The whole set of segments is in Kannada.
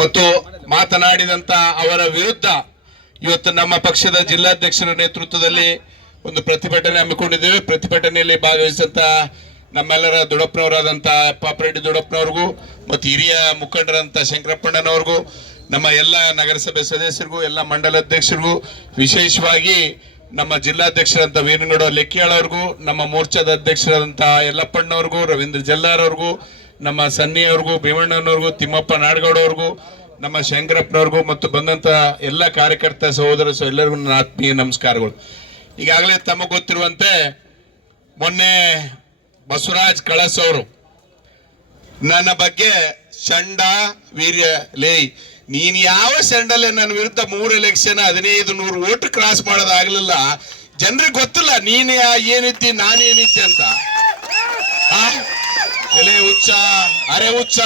ಮತ್ತು ಮಾತನಾಡಿದಂತ ಅವರ ವಿರುದ್ಧ ಇವತ್ತು ನಮ್ಮ ಪಕ್ಷದ ಜಿಲ್ಲಾಧ್ಯಕ್ಷರ ನೇತೃತ್ವದಲ್ಲಿ ಒಂದು ಪ್ರತಿಭಟನೆ ಹಮ್ಮಿಕೊಂಡಿದ್ದೇವೆ. ಪ್ರತಿಭಟನೆಯಲ್ಲಿ ಭಾಗವಹಿಸಿದಂತ ನಮ್ಮೆಲ್ಲರ ದೊಡ್ಡಪ್ಪನವರಾದಂತ ಪಾಪರೆಡ್ಡಿ ದೊಡ್ಡಪ್ಪನವ್ರಿಗೂ ಮತ್ತು ಹಿರಿಯ ಮುಖಂಡರಂತ ಶಂಕರಪ್ಪಣ್ಣನವ್ರಿಗೂ, ನಮ್ಮ ಎಲ್ಲ ನಗರಸಭೆ ಸದಸ್ಯರಿಗೂ, ಎಲ್ಲ ಮಂಡಲ ಅಧ್ಯಕ್ಷರಿಗೂ, ವಿಶೇಷವಾಗಿ ನಮ್ಮ ಜಿಲ್ಲಾಧ್ಯಕ್ಷರಂತ ವೀರನಗೌಡ ಲೆಕ್ಕಿಯಾಳವ್ರಿಗೂ ನಮ್ಮ ಮೋರ್ಚಾದ ಅಧ್ಯಕ್ಷರಾದಂಥ ಯಲ್ಲಪ್ಪಣ್ಣವ್ರಿಗೂ, ರವೀಂದ್ರ ಜಲ್ಲಾರ್ ಅವ್ರಿಗೂ ನಮ್ಮ ಸನ್ನಿ ಅವ್ರಿಗೂ ಭೀಮಣ್ಣನವ್ರಿಗೂ, ತಿಮ್ಮಪ್ಪ ನಾಡಗೌಡವ್ರಿಗೂ, ನಮ್ಮ ಶಂಕರಪ್ಪನವ್ರಿಗೂ ಮತ್ತು ಬಂದಂಥ ಎಲ್ಲ ಕಾರ್ಯಕರ್ತ ಸಹೋದರ ಸಹ ಎಲ್ಲರಿಗೂ ನನ್ನ ಆತ್ಮೀಯ ನಮಸ್ಕಾರಗಳು. ಈಗಾಗಲೇ ತಮಗೆ ಗೊತ್ತಿರುವಂತೆ ಮೊನ್ನೆ ಬಸವರಾಜ್ ಕಳಸ್ ಅವರು, ನನ್ನ ಬಗ್ಗೆ ಚಂಡ ವೀರ್ಯ ಲೇಯ್ ನೀನು ಯಾವ ಚಂಡಲ್ಲೇ ನನ್ನ ವಿರುದ್ಧ ಮೂರು ಎಲೆಕ್ಷನ್ ಹದಿನೈದು ನೂರು ಓಟ್ ಕ್ರಾಸ್ ಮಾಡೋದಾಗಲಿಲ್ಲ. ಜನರಿಗೆ ಗೊತ್ತಿಲ್ಲ, ನೀನು ಏನಿದ್ದಿ, ನಾನೇನಿದ್ದೆ ಅಂತ? ಎಲೆ ಹುಚ್ಚ, ಅರೆ ಹುಚ್ಚ.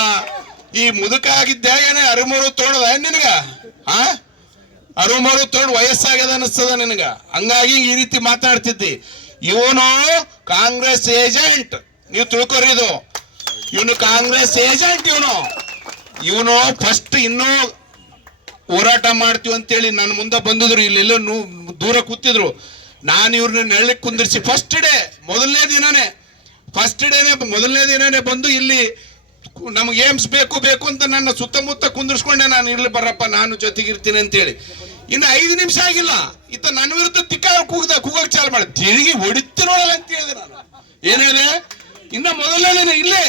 ಈ ಮುದುಕ ಆಗಿದ್ದೆ ಏನೇ ಅರುಮೂರು ತೊಗೊಳದ ನಿನಗ? ಆ? ಅರುಮರು ತೊಗೊಂಡು ವಯಸ್ಸಾಗ್ಯದ ಅನಿಸ್ತದ ನಿನಗ? ಹಂಗಾಗಿ ಈ ರೀತಿ ಮಾತಾಡ್ತಿದ್ದಿ. ಇವನು ಕಾಂಗ್ರೆಸ್ ಏಜೆಂಟ್. ನೀವು ತಿಳ್ಕೊರಿ ಇದು. ಇವನು ಕಾಂಗ್ರೆಸ್ ಏಜೆಂಟ್ ಇವನು. ಇವನು ಫಸ್ಟ್ ಇನ್ನೂ ಹೋರಾಟ ಮಾಡ್ತೀವಿ ಅಂತೇಳಿ ನನ್ನ ಮುಂದೆ ಬಂದಿದ್ರು. ಇಲ್ಲೆಲ್ಲೋ ದೂರ ಕೂತಿದ್ರು. ನಾನು ಇವ್ರನ್ನ ನೆರಳಿಗೆ ಕುಂದಿರ್ಸಿ ಫಸ್ಟ್ ಡೇ, ಮೊದಲನೇ ದಿನನೇ. ಫಸ್ಟ್ ಡೇನೆ ಮೊದಲನೇ ದಿನನೇ ಬಂದು ಇಲ್ಲಿ ನಮಗೆ ಏಮ್ಸ್ ಬೇಕು ಬೇಕು ಅಂತ ನನ್ನ ಸುತ್ತಮುತ್ತ ಕುಂದಿರ್ಸ್ಕೊಂಡೆ ನಾನು, ಇರ್ಲಿ ಬರಪ್ಪ ನಾನು ಜೊತೆಗಿರ್ತೀನಿ ಅಂತೇಳಿ. ಇನ್ನು ಐದು ನಿಮಿಷ ಆಗಿಲ್ಲ. ಇತ್ತ ನನ್ನ ವಿರುದ್ಧ ತಿಕ್ಕ ಕೂಗ್ದ ಕೂಗಕ್ ಚಾಲು ಮಾಡಿ ತಿರುಗಿ ಹೊಡಿತು ನೋಡಲ್ಲ ಅಂತ ಹೇಳಿದೆ ನಾನು. ಏನೇನೆ ಇನ್ನ ಮೊದಲನೇ ಇಲ್ಲೇ,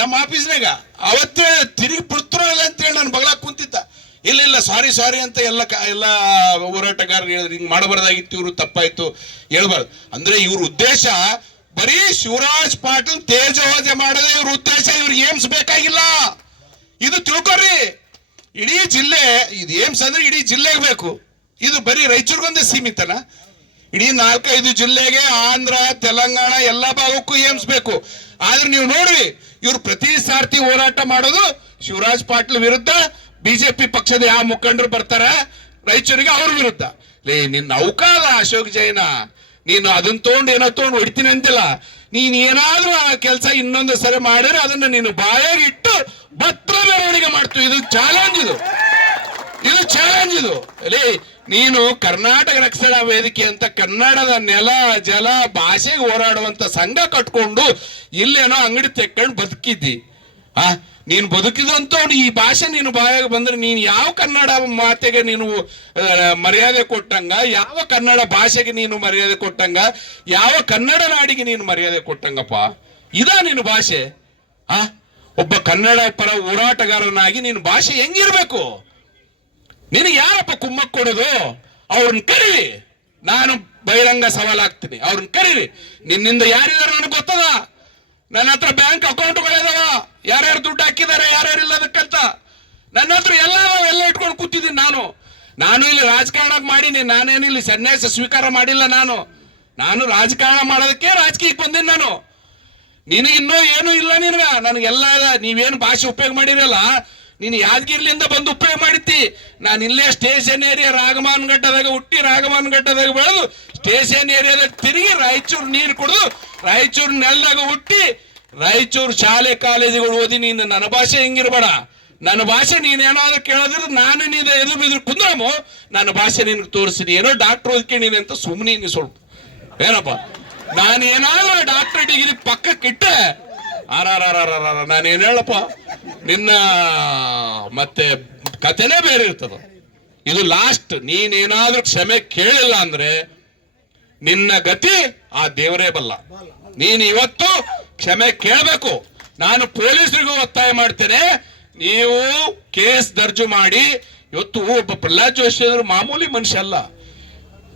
ನಮ್ಮ ಆಫೀಸ್ನಾಗ ಅವತ್ತೇ ತಿರುಗಿ ಬಿಡ್ತಿರೋಲ್ಲ ಅಂತ ಹೇಳಿ ನಾನು ಬಗ್ಲಾಕ್ ಕುಂತಿದ್ದ. ಇಲ್ಲ ಇಲ್ಲ ಸಾರಿ ಸಾರಿ ಅಂತ ಎಲ್ಲ ಎಲ್ಲ ಹೋರಾಟಗಾರರು ಹೇಳಿದ್ರು. ಹಿಂಗೆ ಮಾಡಬಾರ್ದಾಗಿತ್ತು, ಇವರು ತಪ್ಪಾಯ್ತು, ಹೇಳ್ಬಾರ್ದು. ಅಂದ್ರೆ ಇವ್ರ ಉದ್ದೇಶ ಬರೀ ಶಿವರಾಜ್ ಪಾಟೀಲ್ ತೇಜೋವಧೆ ಮಾಡದೆ ಇವ್ರ ಉದ್ದೇಶ ಇವ್ರಿಗೆ ಏಮ್ಸ್ ಬೇಕಾಗಿಲ್ಲ. ಇದು ತಿಳ್ಕೊರಿ ಇಡೀ ಜಿಲ್ಲೆ, ಇದು ಏಮ್ಸ್ ಅಂದ್ರೆ ಇಡೀ ಜಿಲ್ಲೆಗೆ ಬೇಕು. ಇದು ಬರೀ ಸೀಮಿತ ಸೀಮಿತನ. ಇಡೀ ನಾಲ್ಕೈದು ಜಿಲ್ಲೆಗೆ ಆಂಧ್ರ, ತೆಲಂಗಾಣ ಎಲ್ಲ ಭಾಗಕ್ಕೂ ಏಮ್ಸ್ ಬೇಕು. ಆದ್ರೆ ನೀವು ನೋಡ್ರಿ, ಇವ್ರು ಪ್ರತಿ ಸಾರ್ತಿ ಹೋರಾಟ ಮಾಡೋದು ಶಿವರಾಜ್ ಪಾಟೀಲ್ ವಿರುದ್ಧ, ಬಿಜೆಪಿ ಪಕ್ಷದ ಯಾವ ಮುಖಂಡರು ಬರ್ತಾರ, ರೈಚೂರಿಗೆ ಅವ್ರ ವಿರುದ್ಧ. ಲೇ, ನಿನ್ನ ಅವಕಾದ ಅಶೋಕ್ ಜೈನ ನೀನು ಅದನ್ನ ತೊಗೊಂಡು ಏನೋ ತೊಗೊಂಡು ಹೊಡಿತೀನಿ ಅಂತಿಲ್ಲ. ನೀನ್ ಏನಾದ್ರೂ ಆ ಕೆಲಸ ಇನ್ನೊಂದು ಸರಿ ಮಾಡಿದ್ರೆ ಅದನ್ನ ನೀನು ಬಾಯಾಗಿ ಇಟ್ಟು ಭತ್ರ ಮೆರವಣಿಗೆ ಮಾಡ್ತೀವಿ. ಇದು ಚಾಲೆಂಜ್ ಇದು. ಇದು ಚಾಲೆಂಜ್ ಇದು. ಅಲ್ಲಿ ನೀನು ಕರ್ನಾಟಕ ರಕ್ಷಣಾ ವೇದಿಕೆ ಅಂತ ಕನ್ನಡದ ನೆಲ, ಜಲ, ಭಾಷೆಗೆ ಹೋರಾಡುವಂತ ಸಂಘ ಕಟ್ಕೊಂಡು ಇಲ್ಲೇನೋ ಅಂಗಡಿ ತೆಕ್ಕೊಂಡು ಬದುಕಿದ್ದಿ. ಆ? ನೀನು ಬದುಕಿದಂತ ಈ ಭಾಷೆ ನೀನು ಬಾಯಾಗ ಬಂದ್ರೆ ನೀನು ಯಾವ ಕನ್ನಡ ಮಾತೆಗೆ ನೀನು ಮರ್ಯಾದೆ ಕೊಟ್ಟಂಗ? ಯಾವ ಕನ್ನಡ ಭಾಷೆಗೆ ನೀನು ಮರ್ಯಾದೆ ಕೊಟ್ಟಂಗ? ಯಾವ ಕನ್ನಡ ನಾಡಿಗೆ ನೀನು ಮರ್ಯಾದೆ ಕೊಟ್ಟಂಗಪ್ಪ? ಇದಾ ನೀನು ಭಾಷೆ? ಆ? ಒಬ್ಬ ಕನ್ನಡ ಪರ ಹೋರಾಟಗಾರನಾಗಿ ನೀನು ಭಾಷೆ ಹೆಂಗಿರ್ಬೇಕು? ನಿನಗೆ ಯಾರಪ್ಪ ಕುಮ್ಮಕ್ ಕೊಡೋದು? ಅವ್ರನ್ನ ಕರೀರಿ. ನಾನು ಬಹಿರಂಗ ಸವಾಲಾಗ್ತೀನಿ. ಅವ್ರನ್ನ ಕರೀರಿ. ನಿನ್ನಿಂದ ಯಾರಿದಾರ ನನಗೆ ಗೊತ್ತದ? ನನ್ನ ಹತ್ರ ಬ್ಯಾಂಕ್ ಅಕೌಂಟ್ಗಳಿದಾವ ಯಾರ್ಯಾರು ದುಡ್ಡು ಹಾಕಿದ್ದಾರೆ, ಯಾರ್ಯಾರು ಇಲ್ಲ ಅದಕ್ಕಂತ ನನ್ನ ಹತ್ರ ಎಲ್ಲ ಎಲ್ಲ ಇಟ್ಕೊಂಡು ಕೂತಿದ್ದೀನಿ ನಾನು. ನಾನು ಇಲ್ಲಿ ರಾಜಕಾರಣ ಮಾಡೀನಿ, ನಾನೇನು ಇಲ್ಲಿ ಸನ್ಯಾಸ ಸ್ವೀಕಾರ ಮಾಡಿಲ್ಲ ನಾನು. ನಾನು ರಾಜಕಾರಣ ಮಾಡೋದಕ್ಕೆ ರಾಜಕೀಯಕ್ಕೆ ಬಂದೀನಿ ನಾನು. ನಿನಗಿನ್ನೂ ಏನು ಇಲ್ಲ ನಿನಗ. ನನಗೆಲ್ಲ ನೀವೇನು ಭಾಷೆ ಉಪಯೋಗ ಮಾಡಿರಲ್ಲ. ನೀನು ಯಾದಗಿರ್ಲಿಂದ ಬಂದು ಉಪಯೋಗ ಮಾಡಿದ್ದಿ ನಾನು ಇಲ್ಲೇ ಸ್ಟೇಷನ್ ಏರಿಯಾ ರಾಘಮಾನ್ ಘಟ್ಟದಾಗ ಹುಟ್ಟಿ ರಾಘಮಾನ್ ಘಟ್ಟದಾಗ ಬೆಳೆದು ಸ್ಟೇಷನ್ ಏರಿಯಾದಾಗ ತಿರುಗಿ ರಾಯಚೂರು ನೀರು ಕುಡಿದು ರಾಯಚೂರು ನೆಲದಾಗ ಹುಟ್ಟಿ ರಾಯಚೂರು ಶಾಲೆ ಕಾಲೇಜುಗಳು ಓದಿ ನೀನು ನನ್ನ ಭಾಷೆ ಹೆಂಗಿರ್ಬೇಡ. ನನ್ನ ಭಾಷೆ ನೀನೇನಾದ್ರೂ ಕೇಳೋದ್ರೆ ನಾನು ನೀನು ಎದುರು ಬಿದ್ರು ಕುಂದ್ರಮು, ನನ್ನ ಭಾಷೆ ನಿನಗೆ ತೋರಿಸಿನಿ ಏನೋ ಡಾಕ್ಟರ್ ಓದ್ಕೊಂಡಿನಿ ಅಂತ ಸುಮ್ಮನೆ ನೀನು ಸ್ವಲ್ಪ. ಏನಪ್ಪ? ನಾನು ಏನಾದ್ರೂ ಡಾಕ್ಟರ್ ಡಿಗ್ರಿ ಪಕ್ಕಕ್ಕಿಟ್ಟೆ ಆರಾರಾರಾರ ನಾನು ಏನ್ ಹೇಳಪ್ಪ? ನಿನ್ನ ಮತ್ತೆ ಕಥೆನೇ ಬೇರೆ ಇರ್ತದ. ಇದು ಲಾಸ್ಟ್ ನೀನೇನಾದ್ರೂ ಕ್ಷಮೆ ಕೇಳಿಲ್ಲ ಅಂದ್ರೆ ನಿನ್ನ ಗತಿ ಆ ದೇವರೇ ಬಲ್ಲ. ನೀನು ಇವತ್ತು ಕ್ಷಮೆ ಕೇಳಬೇಕು. ನಾನು ಪೊಲೀಸರಿಗೂ ಒತ್ತಾಯ ಮಾಡ್ತೇನೆ. ನೀವು ಕೇಸ್ ದರ್ಜು ಮಾಡಿ, ಇವತ್ತು ಒಬ್ಬ ಪ್ರಹ್ಲಾದ್ ಜೋಶಿ ಅವರು ಮಾಮೂಲಿ ಮನುಷ್ಯ ಅಲ್ಲ.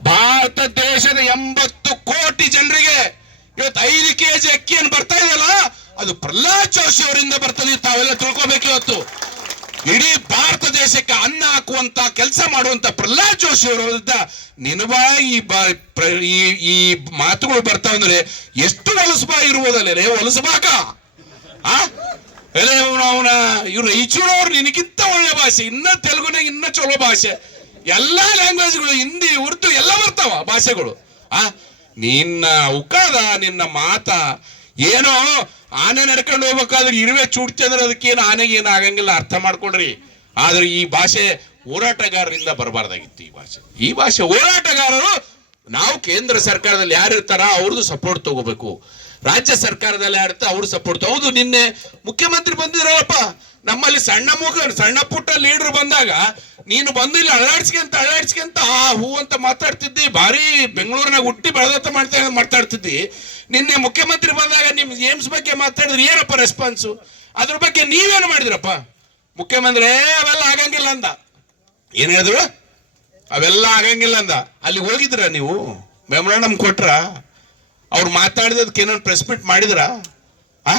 ಭಾರತ ದೇಶದ ಎಂಬತ್ತು ಕೋಟಿ ಜನರಿಗೆ ಇವತ್ತು ಐದು ಕೆಜಿ ಅಕ್ಕಿಯನ್ನು ಬರ್ತಾ ಇದೆಯಲ್ಲ ಅದು ಪ್ರಹ್ಲಾದ್ ಜೋಶಿ ಅವರಿಂದ ಬರ್ತದೆ ತಾವೆಲ್ಲ ತಿಳ್ಕೊಬೇಕು ಇವತ್ತು. ಇಡೀ ಭಾರತ ದೇಶಕ್ಕೆ ಅನ್ನ ಹಾಕುವಂತ ಕೆಲಸ ಮಾಡುವಂತ ಪ್ರಹ್ಲಾದ್ ಜೋಶಿ ಅವರ ವಿರುದ್ಧ ನಿನವ ಈ ಮಾತುಗಳು ಬರ್ತಾವ ಅಂದ್ರೆ ಎಷ್ಟು ಹೊಲಸಬಾ ಇರುವುದಲ್ಲ ಹೊಲಸಬಾಕ ಆ? ಅವನ ಇವ್ರು ಅವ್ರು ನಿನಗಿಂತ ಒಳ್ಳೆ ಭಾಷೆ, ಇನ್ನ ತೆಲುಗುನ ಇನ್ನ ಚಲೋ ಭಾಷೆ. ಎಲ್ಲಾ ಲ್ಯಾಂಗ್ವೇಜ್ಗಳು ಹಿಂದಿ, ಉರ್ದು ಎಲ್ಲ ಬರ್ತಾವ ಭಾಷೆಗಳು. ಆ? ನಿನ್ನ ಉಕಾದ ನಿನ್ನ ಮಾತ ಏನೋ ಆನೆ ನಡ್ಕೊಂಡು ಹೋಗ್ಬೇಕಾದ್ರೆ ಇರುವೆ ಚೂಡ್ತಿ ಅಂದ್ರೆ ಅದಕ್ಕೇನು ಆನೆಗೆ ಏನು ಆಗಂಗಿಲ್ಲ, ಅರ್ಥ ಮಾಡ್ಕೊಡ್ರಿ. ಆದ್ರೆ ಈ ಭಾಷೆ ಹೋರಾಟಗಾರರಿಂದ ಬರಬಾರ್ದಾಗಿತ್ತು ಈ ಭಾಷೆ. ಈ ಭಾಷೆ ಹೋರಾಟಗಾರರು, ನಾವು ಕೇಂದ್ರ ಸರ್ಕಾರದಲ್ಲಿ ಯಾರು ಇರ್ತಾರ ಅವ್ರದ್ದು ಸಪೋರ್ಟ್ ತಗೋಬೇಕು. ರಾಜ್ಯ ಸರ್ಕಾರದಲ್ಲಿ ಯಾರಿರ್ತ ಅವ್ರು ಸಪೋರ್ಟ್ ಹೌದು, ನಿನ್ನೆ ಮುಖ್ಯಮಂತ್ರಿ ಬಂದಿದ್ರಲ್ಲಪ್ಪ. ನಮ್ಮಲ್ಲಿ ಸಣ್ಣ ಮುಖ, ಸಣ್ಣ ಪುಟ್ಟ ಲೀಡರ್ ಬಂದಾಗ, ನೀನು ಬಂದು ಇಲ್ಲಿ ಅಳ್ಳಾಡ್ಸ್ಕೊಂತ ಅಳ್ಳಾಡ್ಸ್ಕೊಂತ ಆ ಹೂ ಅಂತ ಮಾತಾಡ್ತಿದ್ದಿ, ಭಾರಿ ಬೆಂಗಳೂರಿನಾಗ ಹುಟ್ಟಿ ಬೆಳೆದತ್ತ ಮಾಡ್ತಾ ಮಾತಾಡ್ತಿದ್ದಿ ನಿನ್ನೆ ಮುಖ್ಯಮಂತ್ರಿ ಬಂದಾಗ ನಿಮ್ ಏಮ್ಸ್ ಬಗ್ಗೆ ಮಾತಾಡಿದ್ರೆ, ಏನಪ್ಪ ರೆಸ್ಪಾನ್ಸು ಅದ್ರ ಬಗ್ಗೆ ನೀವೇನು ಮಾಡಿದ್ರಪ್ಪ? ಮುಖ್ಯಮಂತ್ರಿ ಅವೆಲ್ಲ ಆಗಂಗಿಲ್ಲ ಅಂದ. ಏನ್ ಹೇಳಿದ್ರು? ಅವೆಲ್ಲ ಆಗಂಗಿಲ್ಲ ಅಂದ. ಅಲ್ಲಿ ಹೋಗಿದ್ರ ನೀವು? ಮೆಮೊರಾಂಡಮ್ ಕೊಟ್ರ? ಅವ್ರು ಮಾತಾಡಿದಕ್ಕೆ ಏನೋ ಪ್ರೆಸ್ ಮೀಟ್ ಮಾಡಿದ್ರ? ಆ?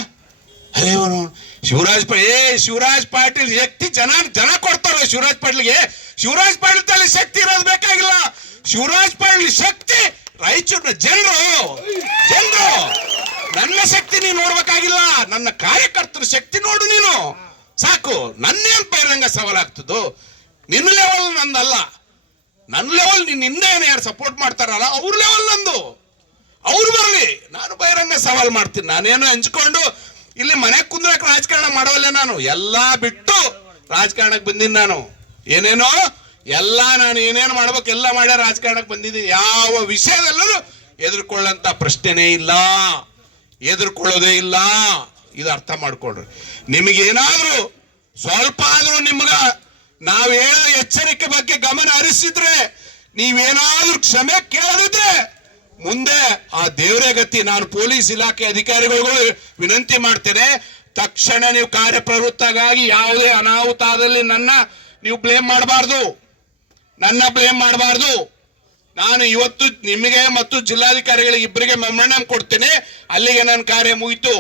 ಶಿವರಾಜ್ ಏ, ಶಿವರಾಜ್ ಪಾಟೀಲ್ ಶಕ್ತಿ ಜನ ಜನ ಕೊಡ್ತಾರ ಶಿವರಾಜ್ ಪಾಟೀಲ್ಗೆ. ಶಿವರಾಜ್ ಪಾಟೀಲ್ ತಲೆ ಶಕ್ತಿ ಇರೋದು ಬೇಕಾಗಿಲ್ಲ. ಶಿವರಾಜ್ ಪಾಟೀಲ್ ಶಕ್ತಿ, ರಾಯಚೂರಿನ ಜನರು ನೀನು ನೋಡ್ಬೇಕಾಗಿಲ್ಲ. ನನ್ನ ಕಾರ್ಯಕರ್ತರ ಶಕ್ತಿ ನೋಡು ನೀನು. ಸಾಕು ನನ್ನೇನ್ ಬಹಿರಂಗ ಸವಾಲಾಗ್ತದೋ? ನಿನ್ನ ಲೆವೆಲ್ ನಂದಲ್ಲ. ನನ್ನ ಲೆವೆಲ್ ನಿನ್ನ ಹಿಂದೆ ಏನು ಯಾರು ಸಪೋರ್ಟ್ ಮಾಡ್ತಾರಲ್ಲ, ಅವ್ರ ಲೆವೆಲ್ ನಂದು. ಅವ್ರು ಬರಲಿ, ನಾನು ಬಹಿರಂಗ ಸವಾಲ್ ಮಾಡ್ತೀನಿ. ನಾನೇನು ಹಂಚ್ಕೊಂಡು ಇಲ್ಲಿ ಮನೆ ಕುಂದ್ರಕ್ ರಾಜಕಾರಣ ಮಾಡೋಲ್ಲ ನಾನು. ಎಲ್ಲಾ ಬಿಟ್ಟು ರಾಜಕಾರಣಕ್ಕೆ ಬಂದಿನಿ ನಾನು. ಏನೇನೋ? ಎಲ್ಲ ನಾನು ಏನೇನು ಮಾಡ್ಬೇಕು, ಎಲ್ಲ ಮಾಡ್ಯ ರಾಜಕಾರಣಕ್ಕೆ ಬಂದಿದ್ದೀನಿ. ಯಾವ ವಿಷಯದಲ್ಲೂ ಎದುರ್ಕೊಳ್ಳಂತ ಪ್ರಶ್ನೆನೇ ಇಲ್ಲ. ಎದುರ್ಕೊಳ್ಳೋದೇ ಇಲ್ಲ. ಇದು ಅರ್ಥ ಮಾಡ್ಕೊಳ್ರಿ. ನಿಮಗೇನಾದರೂ ಸ್ವಲ್ಪ ಆದರೂ ನಿಮ್ಗ ನಾವು ಹೇಳೋ ಎಚ್ಚರಿಕೆ ಬಗ್ಗೆ ಗಮನ ಹರಿಸಿದ್ರೆ, ನೀವೇನಾದ್ರೂ ಕ್ಷಮೆ ಕೇಳದಿದ್ರೆ, ಮುಂದೆ ಆ ದೇವರೇ ಗತಿ, ನಾನು ಪೊಲೀಸ್ ಇಲಾಖೆ ಅಧಿಕಾರಿಗಳು ವಿನಂತಿ ಮಾಡ್ತೇನೆ. ತಕ್ಷಣ ನೀವು ಕಾರ್ಯಪ್ರವೃತ್ತಗಾಗಿ ಯಾವುದೇ ಅನಾಹುತ ಆದಲ್ಲಿ ನನ್ನ, ನೀವು ಬ್ಲೇಮ್ ಮಾಡಬಾರ್ದು. ನನ್ನ ಬ್ಲೇಮ್ ಮಾಡಬಾರ್ದು. ನಾನು ಇವತ್ತು ನಿಮಗೆ ಮತ್ತು ಜಿಲ್ಲಾಧಿಕಾರಿಗಳಿಗೆ ಇಬ್ಬರಿಗೆ ಮೆಮೊರಾಂಡಮ್ ಕೊಡ್ತೇನೆ. ಅಲ್ಲಿಗೆ ನನ್ನ ಕಾರ್ಯ ಮುಗಿತು.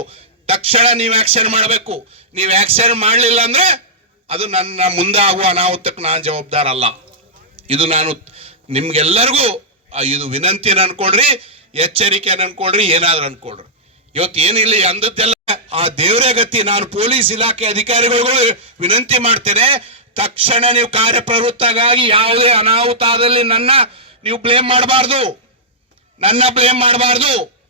ತಕ್ಷಣ ನೀವು ಆಕ್ಷನ್ ಮಾಡಬೇಕು. ನೀವು ಆಕ್ಷನ್ ಮಾಡಲಿಲ್ಲ ಅಂದ್ರೆ ಅದು ನನ್ನ ಮುಂದೆ ಆಗುವ ಅನಾಹುತಕ್ಕೆ ನಾನು ಜವಾಬ್ದಾರ ಅಲ್ಲ. ಇದು ನಾನು ನಿಮ್ಗೆಲ್ಲರಿಗೂ ಇದು ವಿನಂತಿ ಅನ್ಕೊಳ್ರಿ ಎಚ್ಚರಿಕೆ ಅನ್ಕೊಳ್ರಿ, ಏನಾದ್ರು ಅನ್ಕೊಳ್ರಿ. ಇವತ್ತು ಏನಿಲ್ಲ ಅಂದದ್ದೆಲ್ಲ ಆ ದೇವರೇ ಗತಿ. ನಾನು ಪೊಲೀಸ್ ಇಲಾಖೆ ಅಧಿಕಾರಿಗಳಿಗೂ ವಿನಂತಿ ಮಾಡ್ತೇನೆ. ತಕ್ಷಣ ನೀವು ಕಾರ್ಯಪ್ರವೃತ್ತಗಾಗಿ ಯಾವುದೇ ಅನಾಹುತ ಆದಲ್ಲಿ ನನ್ನ ನೀವು ಬ್ಲೇಮ್ ಮಾಡಬಾರ್ದು. ನನ್ನ ಬ್ಲೇಮ್ ಮಾಡಬಾರ್ದು.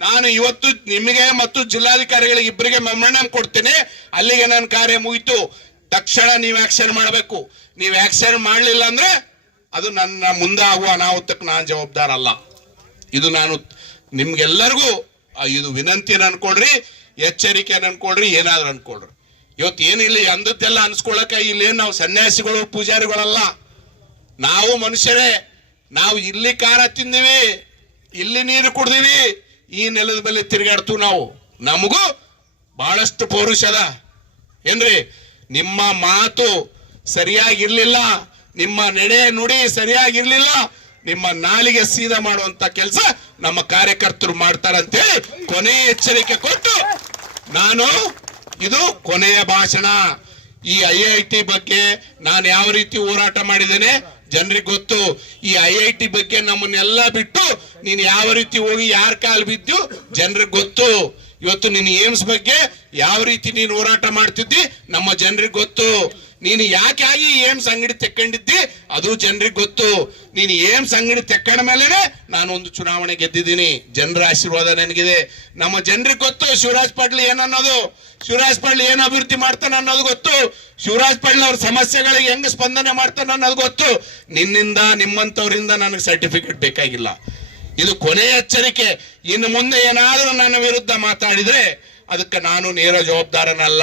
ನಾನು ಇವತ್ತು ನಿಮಗೆ ಮತ್ತು ಜಿಲ್ಲಾಧಿಕಾರಿಗಳಿಗೆ ಇಬ್ಬರಿಗೆ ಮೆಮೊರಂಡಮ್ ಕೊಡ್ತೇನೆ. ಅಲ್ಲಿಗೆ ನನ್ನ ಕಾರ್ಯ ಮುಗಿತು. ತಕ್ಷಣ ನೀವು ಆಕ್ಷನ್ ಮಾಡಬೇಕು. ನೀವು ಆಕ್ಷನ್ ಮಾಡಲಿಲ್ಲ ಅಂದ್ರೆ ಅದು ನನ್ನ ಮುಂದೆ ಆಗುವ ಅನಾಹುತಕ್ಕೆ ನಾನು ಜವಾಬ್ದಾರ ಅಲ್ಲ. ಇದು ನಾನು ನಿಮ್ಗೆಲ್ಲರಿಗೂ ಇದು ವಿನಂತಿನ ಅನ್ಕೊಳ್ರಿ ಎಚ್ಚರಿಕೆ ಅನ್ಕೊಳ್ರಿ, ಏನಾದ್ರು ಅನ್ಕೊಳ್ರಿ. ಇವತ್ತು ಏನಿಲ್ಲ ಅಂದದ್ದೆಲ್ಲ ಅನ್ಸ್ಕೊಳಕ ಇಲ್ಲೇನು ನಾವು ಸನ್ಯಾಸಿಗಳು ಪೂಜಾರಿಗಳಲ್ಲ. ನಾವು ಮನುಷ್ಯರೇ. ನಾವು ಇಲ್ಲಿ ಖಾರ ತಿಂದಿವಿ, ಇಲ್ಲಿ ನೀರು ಕುಡ್ದಿವಿ, ಈ ನೆಲದ ಮೇಲೆ ತಿರುಗಾಡ್ತು ನಾವು. ನಮಗೂ ಬಹಳಷ್ಟು ಪೌರುಷ ಅದ. ಏನ್ರಿ, ನಿಮ್ಮ ಮಾತು ಸರಿಯಾಗಿರ್ಲಿಲ್ಲ, ನಿಮ್ಮ ನಡೆ ನುಡಿ ಸರಿಯಾಗಿರ್ಲಿಲ್ಲ, ನಿಮ್ಮ ನಾಲಿಗೆ ಸೀದಾ ಮಾಡುವಂತ ಕೆಲಸ ನಮ್ಮ ಕಾರ್ಯಕರ್ತರು ಮಾಡ್ತಾರಂತೇಳಿ ಕೊನೆ ಎಚ್ಚರಿಕೆ ಕೊಟ್ಟು ನಾನು, ಇದು ಕೊನೆಯ ಭಾಷಣ. ಈ ಐ ಐ ಟಿ ಬಗ್ಗೆ ನಾನು ಯಾವ ರೀತಿ ಹೋರಾಟ ಮಾಡಿದ್ದೇನೆ ಜನರಿಗೆ ಗೊತ್ತು, ಈ ಐ ಐ ಟಿ ಬಗ್ಗೆ ನಮ್ಮನ್ನೆಲ್ಲ ಬಿಟ್ಟು ನೀನು ಯಾವ ರೀತಿ ಹೋಗಿ ಯಾರ ಕಾಲು ಬಿದ್ದು ಜನರಿಗೆ ಗೊತ್ತು. ಇವತ್ತು ನೀನು ಏಮ್ಸ್ ಬಗ್ಗೆ ಯಾವ ರೀತಿ ನೀನು ಹೋರಾಟ ಮಾಡ್ತಿದ್ದಿ, ನಮ್ಮ ಜನರಿಗೆ ಗೊತ್ತು. ನೀನು ಯಾಕೆ ಆಗಿ ಏಮ್ಸ್ ಅಂಗಡಿ ತೆಕ್ಕೊಂಡಿದ್ದಿ? ಅದು ಜನರಿಗೆ ಗೊತ್ತು. ನೀನು ಏಮ್ಸ್ ಅಂಗಡಿ ತೆಕ್ಕಂಡ ಮೇಲೆನೆ ನಾನು ಒಂದು ಚುನಾವಣೆ ಗೆದ್ದಿದ್ದೀನಿ. ಜನರ ಆಶೀರ್ವಾದ ನನಗಿದೆ. ನಮ್ಮ ಜನರಿಗೆ ಗೊತ್ತು ಶಿವರಾಜ್ ಪಾಟೀಲ್ ಏನನ್ನೋದು. ಶಿವರಾಜ್ ಪಾಟೀಲ್ ಏನು ಅಭಿವೃದ್ಧಿ ಮಾಡ್ತಾನೆ ಅನ್ನೋದು ಗೊತ್ತು. ಶಿವರಾಜ್ ಪಾಟೀಲ್ ಅವ್ರ ಸಮಸ್ಯೆಗಳಿಗೆ ಹೆಂಗ್ ಸ್ಪಂದನೆ ಮಾಡ್ತಾನೆ ಅನ್ನೋದು ಗೊತ್ತು. ನಿನ್ನಿಂದ, ನಿಮ್ಮಂತವರಿಂದ ನನಗೆ ಸರ್ಟಿಫಿಕೇಟ್ ಬೇಕಾಗಿಲ್ಲ. ಇದು ಕೊನೆಯ ಎಚ್ಚರಿಕೆ. ಇನ್ನು ಮುಂದೆ ಏನಾದರೂ ನನ್ನ ವಿರುದ್ಧ ಮಾತಾಡಿದ್ರೆ ಅದಕ್ಕೆ ನಾನು ನೇರ ಜವಾಬ್ದಾರನಲ್ಲ.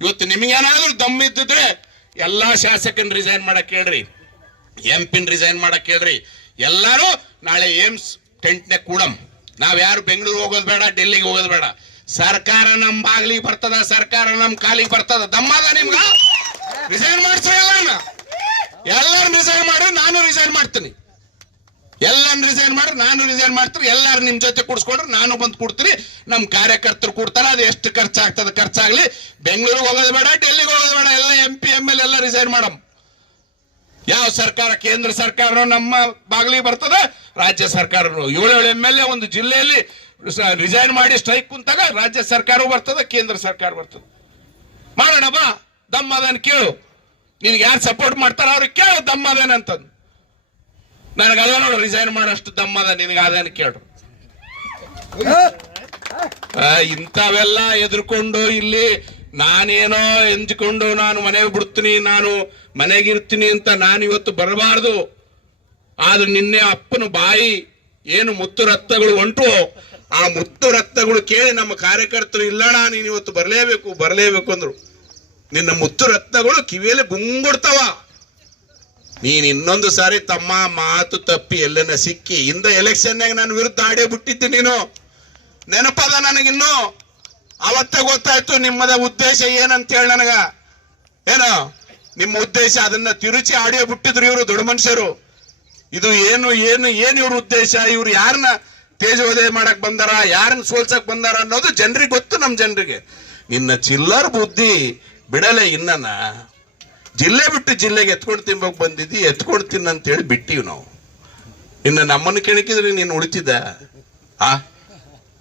ಇವತ್ತು ನಿಮಗೇನಾದ್ರೂ ದಮ್ಮಿದ್ದಿದ್ರೆ ಎಲ್ಲಾ ಶಾಸಕನ ರಿಸೈನ್ ಮಾಡಕ್ ಹೇಳ್ರಿ ಎಂ ಪಿನ್ ರಿಸೈನ್ ಮಾಡಕ್ ಹೇಳ್ರಿ. ಎಲ್ಲಾರು ನಾಳೆ ಏಮ್ಸ್ ಟೆಂಟ್ನೆ ಕೂಡಮ್ ನಾವ್ ಯಾರು ಬೆಂಗಳೂರು ಹೋಗೋದು ಬೇಡ, ಡೆಲ್ಲಿಗೆ ಹೋಗೋದು ಬೇಡ. ಸರ್ಕಾರ ನಮ್ ಬಾಗ್ಲಿಗೆ ಬರ್ತದ, ಸರ್ಕಾರ ನಮ್ ಕಾಲಿಗೆ ಬರ್ತದ ದಮ್ಮದ ನಿಮ್ಗ? ರಿಸೈನ್ ಮಾಡಿಸ್ರಿ ಎಲ್ಲಾರನ್ನ ಎಲ್ಲಾರು ರಿಸೈನ್ ಮಾಡಿ, ನಾನು ರಿಸೈನ್ ಮಾಡ್ತೀನಿ. ಎಲ್ಲಾನು ರಿಸೈನ್ ಮಾಡ್ರಿ, ನಾನು ರಿಸೈನ್ ಮಾಡ್ತೀನಿ, ಎಲ್ಲಾರು ನಿಮ್ ಜೊತೆ ಕೂಡಿಸ್ಕೊಂಡ್ರೆ, ನಾನು ಬಂದು ಕೊಡ್ತೀರಿ ನಮ್ಮ ಕಾರ್ಯಕರ್ತರು ಕೊಡ್ತಾರ, ಅದು ಎಷ್ಟು ಖರ್ಚಾಗ್ತದೆ, ಖರ್ಚಾಗ್ಲಿ. ಬೆಂಗಳೂರಿಗೆ ಹೋಗೋದು ಬೇಡ, ಡೆಲ್ಲಿಗೆ ಹೋಗೋದು ಬೇಡ, ಎಲ್ಲ ಎಂ ಪಿ ಎಂ ಎಲ್ ಎಲ್ಲ ರಿಸೈನ್ ಮಾಡಮ್. ಯಾವ ಸರ್ಕಾರ, ಕೇಂದ್ರ ಸರ್ಕಾರ ನಮ್ಮ ಬಾಗಿಲಿಗೆ ಬರ್ತದ, ರಾಜ್ಯ ಸರ್ಕಾರ ಏಳು ಏಳು ಎಂ ಎಲ್ ಎ ಒಂದು ಜಿಲ್ಲೆಯಲ್ಲಿ ರಿಸೈನ್ ಮಾಡಿ ಸ್ಟ್ರೈಕ್ ಕುಂತಾಗ ರಾಜ್ಯ ಸರ್ಕಾರ ಬರ್ತದ, ಕೇಂದ್ರ ಸರ್ಕಾರ ಬರ್ತದ. ಮಾಡೋಣ ಬಾ ದಮ್ಮದನ್ ಕೇಳು. ನಿನ್ಗೆ ಯಾರು ಸಪೋರ್ಟ್ ಮಾಡ್ತಾರ ಅವ್ರಿಗೆ ಕೇಳು ದಮ್ ಅದೇನಂತಂದು ನನಗೆ ಅದ ನೋಡು ರಿಸೈನ್ ಮಾಡೋಷ್ಟು ದಮ್ಮದ ನಿನಗೆ ಅದನ್ನು ಕೇಳು ಆ, ಇಂಥವೆಲ್ಲ ಎದುರ್ಕೊಂಡು ಇಲ್ಲಿ ನಾನೇನೋ ಎಂಜ್ಕೊಂಡು ನಾನು ಮನೆಗೆ ಬಿಡ್ತೀನಿ ನಾನು ಮನೆಗಿರ್ತೀನಿ ಅಂತ ನಾನು ಇವತ್ತು ಬರಬಾರ್ದು. ಆದ್ರೆ ನಿನ್ನೆ ಅಪ್ಪನ ಬಾಯಿ ಏನು ಮುತ್ತು ರಕ್ತಗಳು ಹೊಂಟು ಆ ಮುತ್ತು ರಕ್ತಗಳು ಕೇಳಿ ನಮ್ಮ ಕಾರ್ಯಕರ್ತರು ಇಲ್ಲಣ್ಣ ನೀನು ಇವತ್ತು ಬರಲೇಬೇಕು ಬರಲೇಬೇಕು ಅಂದ್ರು. ನಿನ್ನ ಮುತ್ತು ರಕ್ತಗಳು ಕಿವಿಯಲ್ಲಿ ಗುಂಗುಡ್ತಾವ. ನೀನ್ ಇನ್ನೊಂದು ಸಾರಿ ತಮ್ಮ ಮಾತು ತಪ್ಪಿ ಎಲ್ಲನ ಸಿಕ್ಕಿ ಇಂದ ಎಲೆಕ್ಷನ್ನಾಗ ನನ್ನ ವಿರುದ್ಧ ಆಡೇ ಬಿಟ್ಟಿದ್ದೆ ನೀನು. ನೆನಪದ ನನಗಿನ್ನು? ಅವತ್ತೇ ಗೊತ್ತಾಯ್ತು ನಿಮ್ಮದ ಉದ್ದೇಶ ಏನಂತ ಹೇಳಿ ನನಗ. ಏನು? ನಿಮ್ಮ ಉದ್ದೇಶ ಅದನ್ನ ತಿರುಚಿ ಆಡಿಯೋ ಬಿಟ್ಟಿದ್ರು ಇವರು ದೊಡ್ಡ ಮನುಷ್ಯರು. ಇದು ಏನು ಏನು ಏನು ಇವ್ರ ಉದ್ದೇಶ? ಇವ್ರು ಯಾರನ್ನ ತೇಜೋದಯ ಮಾಡಕ್ ಬಂದಾರ ಯಾರನ್ನ ಸೋಲ್ಸಕ್ ಬಂದಾರ ಅನ್ನೋದು ಜನರಿಗೆ ಗೊತ್ತು ನಮ್ಮ ಜನರಿಗೆ. ನಿನ್ನ ಚಿಲ್ಲರ್ ಬುದ್ಧಿ ಬಿಡಲೆ ಇನ್ನನ. ಜಿಲ್ಲೆ ಬಿಟ್ಟು ಜಿಲ್ಲೆಗೆ ಎತ್ಕೊಂಡು ತಿನ್ಬೇಕು ಬಂದಿದ್ದಿ, ಎತ್ಕೊಂಡು ತಿನ್ನಂತೇಳಿ ಬಿಟ್ಟಿವಿ ನಾವು. ನಿನ್ನ ನಮ್ಮನ್ನು ಕೆಣಕಿದ್ರೆ ನೀನು ಉಳಿತಿದ್ದ? ಆ?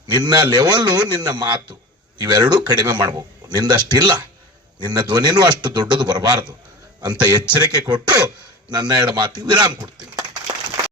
ನಿನ್ನ ಲೆವೆಲ್ಲು, ನಿನ್ನ ಮಾತು ಇವೆರಡೂ ಕಡಿಮೆ ಮಾಡ್ಬೇಕು. ನಿಂದಷ್ಟಿಲ್ಲ. ನಿನ್ನ ಧ್ವನಿನೂ ಅಷ್ಟು ದೊಡ್ಡದು ಬರಬಾರದು ಅಂತ ಎಚ್ಚರಿಕೆ ಕೊಟ್ಟು ನನ್ನ ಎರಡು ಮಾತಿಗೆ ವಿರಾಮ ಕೊಡ್ತೀನಿ.